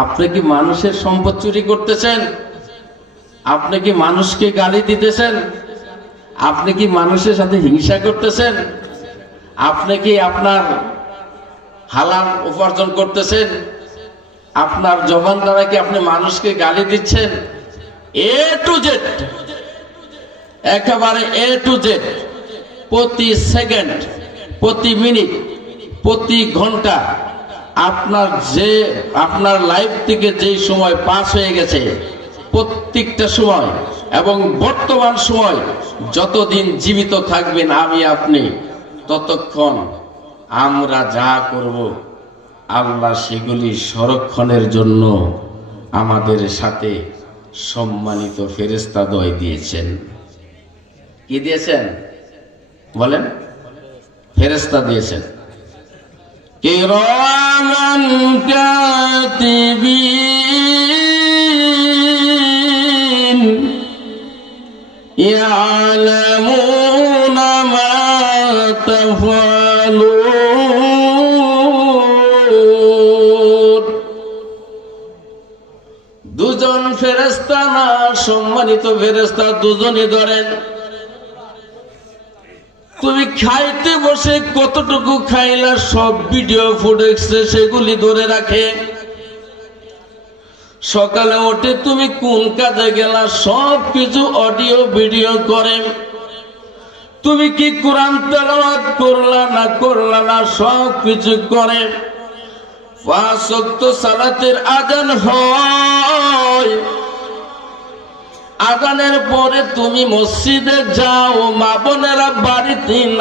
আপনি কি মানুষের সম্পদ চুরি করতেছেন? আপনি কি মানুষকে গালি দিতেছেন? আপনি কি মানুষের সাথে হিংসা করতেছেন? আপনি কি আপনার হালাল উপার্জন করতেছেন? আপনার জবান দ্বারা কি আপনি মানুষকে গালি দিচ্ছেন? এ টু জেড, একেবারে এ টু জেড, প্রতি সেকেন্ড, প্রতি মিনিট, প্রতি ঘন্টা আপনার লাইফ থেকে যেই সময় পাস হয়ে গেছে, প্রত্যেকটা সময় এবং বর্তমান সময় যতদিন জীবিত থাকবেন আমি আপনি, ততক্ষণ আমরা যা করব আল্লাহ সেগুলি সংরক্ষণের জন্য আমাদের সাথে সম্মানিত ফেরেশতাদ্বয় দিয়েছেন। কি দিয়েছেন বলেন? ফেরেশতা দিয়েছেন। কিরামান কাতিবিন ইয়ালামুনা মা তাফআলুন। দুজন ফেরেশতা না, সম্মানিত ফেরেশতা দুজনই ধরেন। তুমি খাইতে বসে কতটুকু খাইলা সব ভিডিও ফুটেজে সেগুলি ধরে রাখে। সকালে উঠে তুমি কোন কাজে গেলা সব কিছু অডিও ভিডিও করে। তুমি কি কোরআন তেলাওয়াত করলা না করলা না সব কিছু করে। 5 ওয়াক্ত সালাতের আযান হয়, আযানের পরে তুমি মসজিদে যাও, মা বোনেরা বাড়িতে না